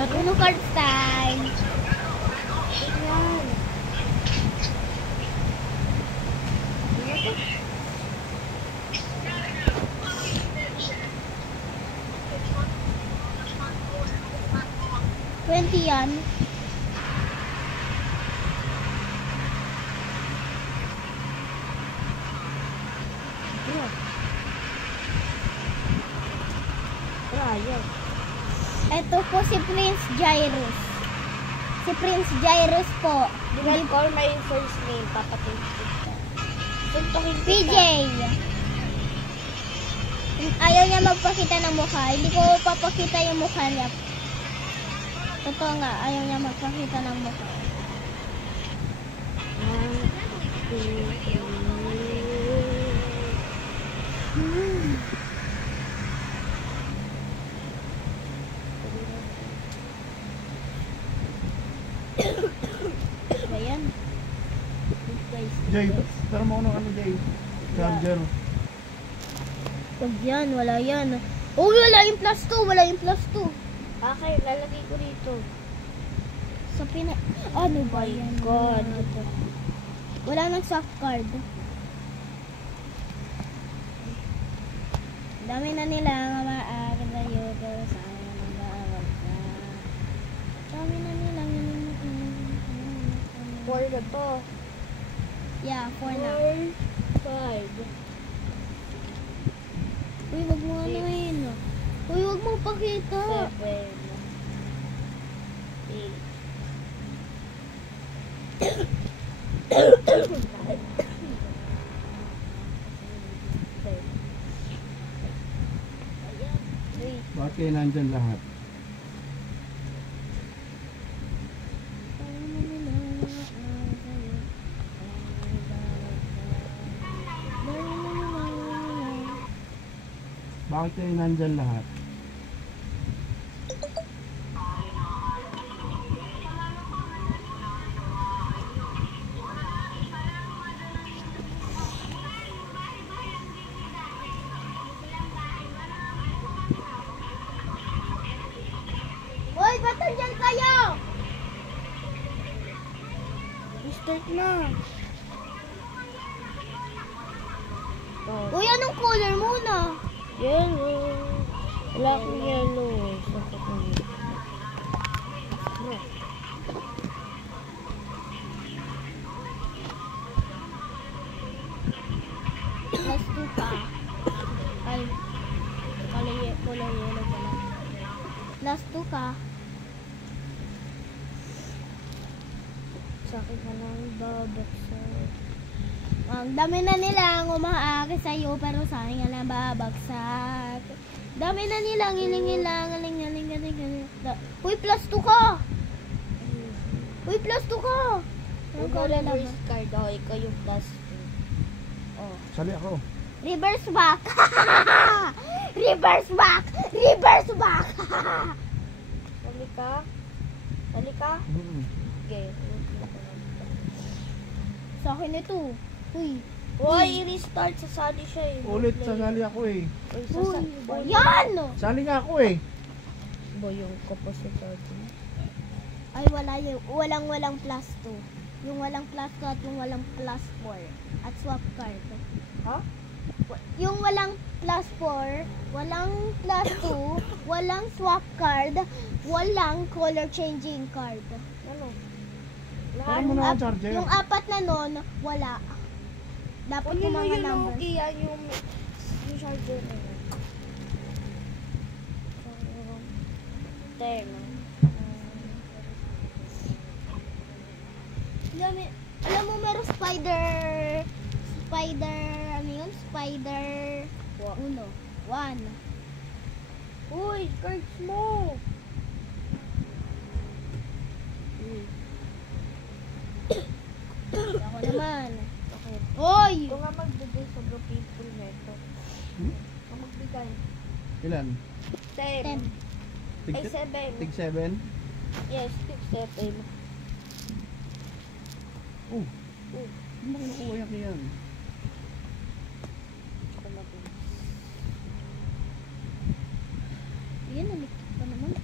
Uno cards time. Yan. 20 yan. Ryan. Ito po si Prince Jairus. Si Prince Jairus po. Do not call my first name, papatay kita. Tuntukin kita. PJ. Ayaw niya magpakita ng mukha. Hindi ko papakita yung mukha niya. Totoo nga, ayaw niya magpakita ng mukha. Ayan. Jay, tara mo ano Jay? Charger. Huwag yan, wala yan. Oh, wala yung plus 2, wala yung plus 2. Okay, lalagay ko dito. Sa ano ba My yan? God. Wala nang soft card. Dami na nila nga maaari na yun, pero sa akin na mag-aawag na. Dami na nila. 4 na to. Yeah, 4 na. 5. Uy, wag mo ano yun. Uy, wag mo pakita. 7. 8. Bakit kayo nandyan lahat? Bakit kayo nandyan lahat? Uy, ba't nandyan kayo? Start na. Uy, anong color muna? Yellow. Wala akong yellow. Saka ko yun. Plus 2 pa. Ay, color yellow pala. Plus 2 ka. Sa akin ka lang babaksak. Ang dami na nilang umaaki sa'yo, pero sa akin nga lang babagsak. Dami na nilang iling-ilang. Uy, plus 2 ka! Uy, plus 2 ka! Yung reverse card, oh, ikaw yung plus 2. Oh. Sali ako. Reverse back! Reverse back! Reverse back! Sali ka? Sali ka? Okay. Sa akin ito. Uy. Uy, i-restart. Sasali siya eh. Ulit sasali ako eh. Uy, Uy. Yan! Sali nga ako eh. Ba yung capacitor din? Ay, wala yung walang plus 2. Yung walang plus 2 at yung walang plus 4. At swap card. Ha? Yung walang plus 4, walang plus 2, walang swap card, walang color changing card. Ano? Tara mo na ako charger. Yung apat na nun, wala. Dapat yung mga numbers. Yan yung charger na yun. 10. Alam mo, meron spider, ano yun? Spider, 1. Uy, cards mo! Ako naman. Okay. Hoy! Ito nga magbigay sa group people neto. Ito magbigay. Ilan? 10. 10. Ay, 7. Tig 7? Yes, tig 7. Oh. Ano ba kinukuha yan yan? Ako mabilis. Yan, nalikit pa naman.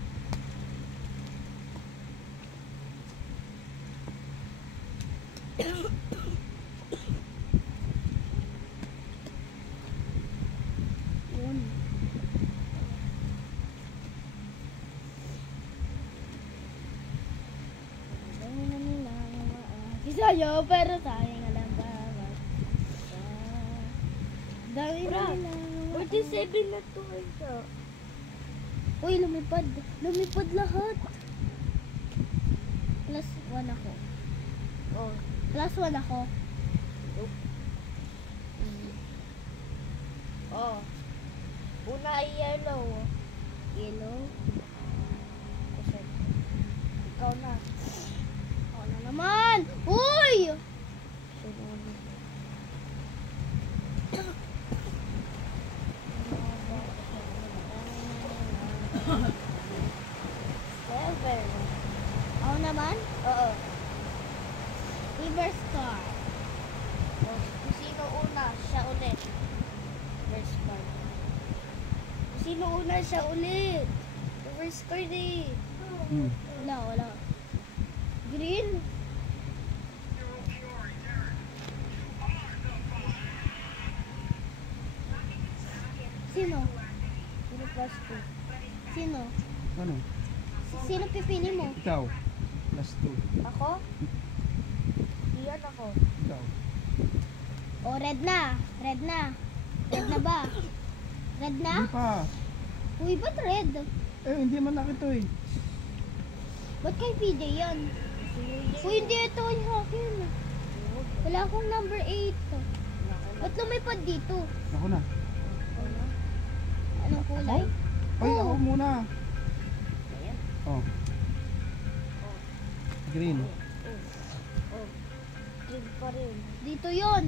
sa'yo, pero sayang nga lang bawat isa. Dami na Bra, nilang 47 na to siya. Uy, lumipad. Lumipad lahat. Plus 1 ako. Oh. Plus 1 ako. Oh. Una ay yellow. Yellow. Kasi, ikaw na. Ako na naman. Uy! Sino na? Seven. Ako naman. Oo. Reverse car. Oh, kung sino una, siya ulit. Reverse card. Kung sino una, siya ulit. Reverse card eh. Hmm. Wala. Green. Sino? Sino plus two? Sino? Ano? Sino pipili mo? Ikaw. Plus 2. Ako? Iyan ako. Ikaw. O, red na. Red na. Red na ba? Red na? Hindi pa. Uy, ba't red? Eh, hindi man nakito eh. Ba't kay PJ yan? Uy, hindi ito yung akin. Wala akong number 8. Ba't lumipad dito? Ako na. Anong kulay? Ay, Oo. ako muna. Ayan. Oh. Green. Oh. Green pa rin. Dito yon.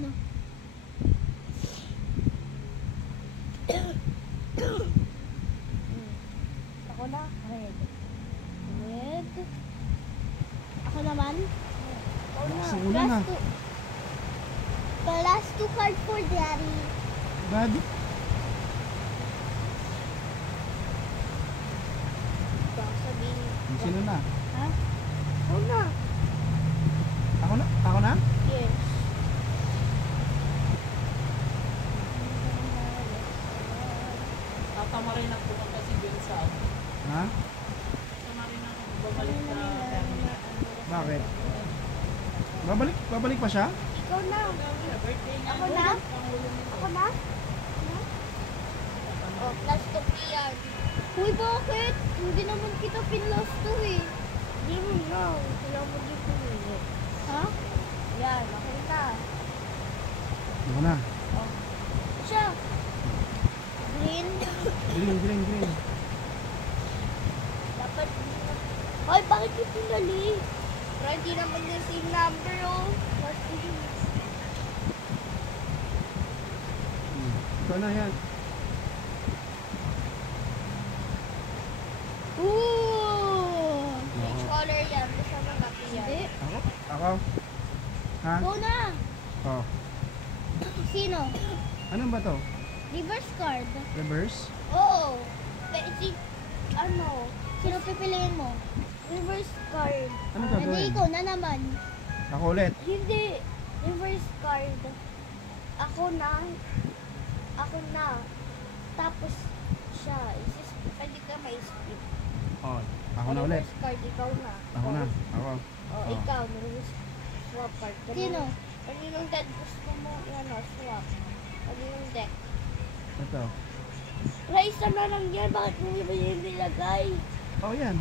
Ako na? Red. Red. Ako naman. Ikaw na. Sa una na. The last two cards for Daddy. Daddy. Baka sabihin. Sino na? Ha? Ako na. Ako na? Ako na? Yes. Tatama rin ang pumunta si Ben sa Ha? Tatama rin ang babalik na Bakit? Babalik pa siya? Ikaw na. birthday niya. Ako na? Ako na? Oh, plus 2 yan. Uy, bakit? Hindi naman kita pinlost to eh. Hindi mo na. Kailangan mo dito eh. Ha? Yan, ako na. Ako na. Oh. Siya. Green. Green. Dapat Hoy, bakit yung pinali? Pero hindi naman yung same number, oh. Plus 2 yun. Ikaw na yan. Ooh. Which color yan? Gusto mo kaki yan? Hindi. Ako? Ha? Go na. Oh. Sino? Ano ba to? Reverse card. Reverse? Oo. Pero si, ano, Sino pipiliin mo? reverse card. Ano Hindi, gagawin? ikaw na naman. Ako ulit. Hindi. Reverse card. Ako na. Tapos, siya. Pwede ka ma-skip. Oh. Ako na ulit. Reverse card, ikaw na. Ako na. Ako. Oh, ikaw. Reverse swap card. Sino? Kaninong deck gusto mo, swap. Kaninong deck. Ito. Wala, isa na lang yan. Bakit mo iba yung nilagay? Oh, yan.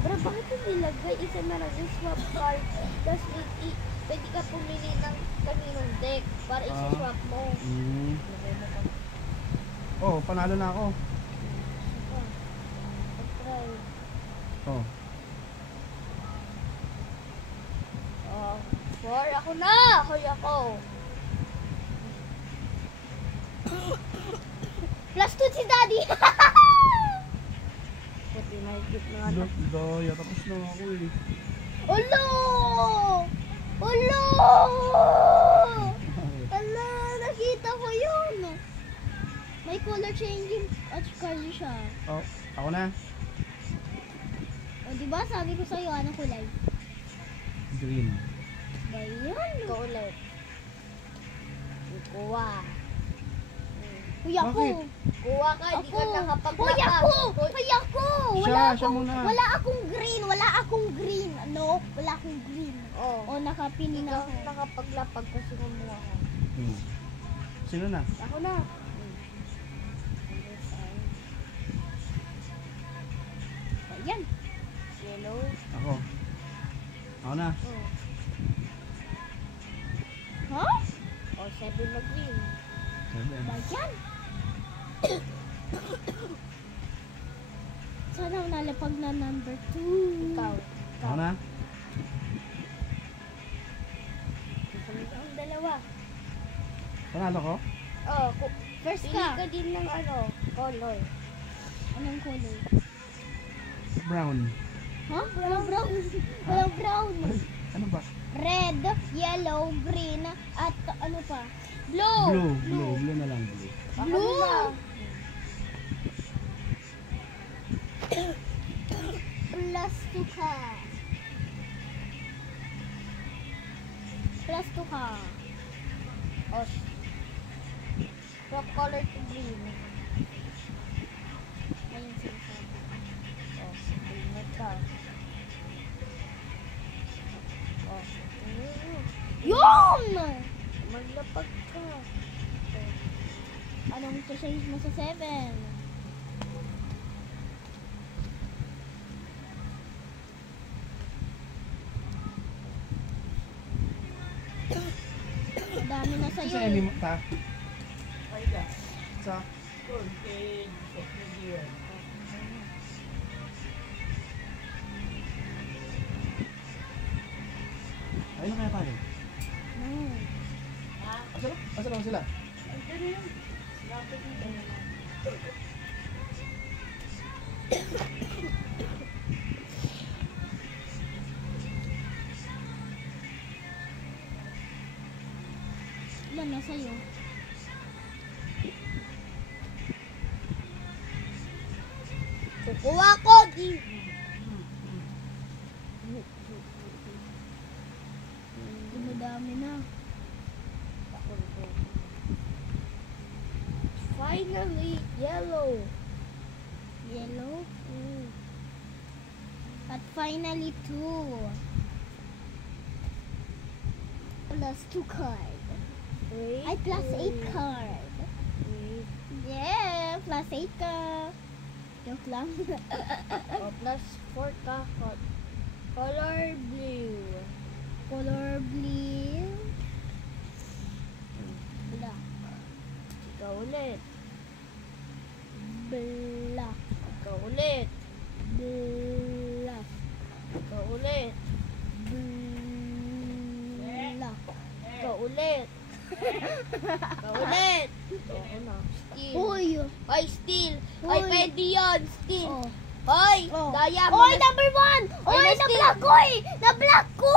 Pero bakit yung nilagay? Isa na lang yung swap card. Tapos, pwede ka pumili ng kaninong deck para isa-swap mo. Mm. Oh, panalo na ako. Try. Oh. Oh, 4. Ako na! Hoy, ako. Plus 2 si Daddy. Puti, mahigit na nga. Daya, tapos na ako eh. Ulo! Ulo! Ala, nakita ko yun. May color changing at card siya. Oh, ako na. O, diba sabi ko sa'yo, anong kulay? Green. Ba yun? Ikaw ulit. Kuha. Uy, ako. Bakit? Kuha ka, di ka Ako. Uy, nakapaglakad. ako. Uy, ako. Siya muna. Wala akong green. Wala akong green. Ano? Wala akong green. Oh. O, nakapili na Ikaw ako. nakapaglapag kasi kumuha ko. Sino na? Ako na. Ayan. Yellow. Ako. Ako na. Oh. Ha? O, 7 na green. Seven. Ayan. Sana nalapag na number 2. Ikaw. Ako na. Ang dalawa. Panalo ko? Oh, First pili ka. ka din ng ano, color. Anong color? Brown. Ha? Walang brown. Walang brown. Ano ba? Red, yellow, green, at ano pa? Blue. Blue na lang. Blue. Blue. Plus 2 ka. Plus 2 ka. Oh, swap color to green. Ayun sinasabi. Oh, green na ka. Oh, Yun! maglapag ka. Anong change mo sa 7? Dami na sa'yo. Sa enemy ta. Ay, ka. Sa. Cool. Kay Soft Media. Ayun na kaya tayo. Hmm. Asan lang sila? Ay, na yun. Lapit mo. Ilan na sa'yo? Kukuha ko. Dumadami na. Finally, yellow. Yellow. At finally 2. Plus 2 card. Wait. Ay, plus 8 card. Wait. Yeah, plus 8 ka. Joke lang. Oh, plus 4 ka. Color blue. Color blue. Black. Ikaw ulit. Black. Ikaw ulit. Black. Ikaw ulit. Black. Ikaw ulit. Ikaw ulit. Oo na. Steel. Uy! Ay, steel. Uy. Ay, pwede yun. Steel. Oh. Hoy, Oh. daya mo Oy, na. number 1! Oy, na-steal. na-block ko eh! Na-block ko!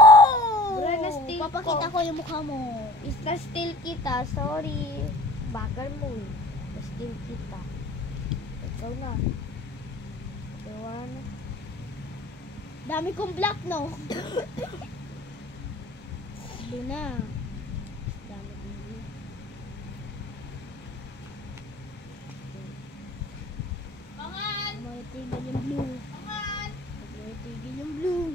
Wala, na-steal Papakita ko. ko yung mukha mo. Is na-steal kita. Sorry. Bagal mo eh. Na-steal kita. Ikaw na. Gawa na. Dami kong block, no? Blue na. Dami kong blue. Huwag mo itigil yung blue. Huwag mo itigil yung blue.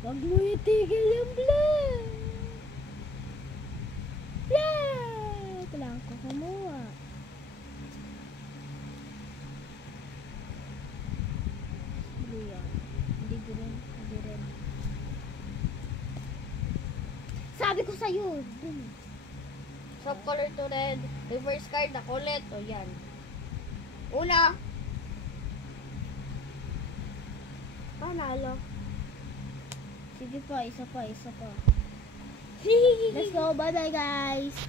Huwag mo itigil yung blue. Yeah! Kailangan ko kumuha. Blue yan. Hindi green. Hindi red. Sabi ko sa'yo. Dun. Swap color to red. Reverse card na ulit. O yan. Una. Panalo. Sige pa, isa pa, isa pa. Let's go. Bye-bye, guys.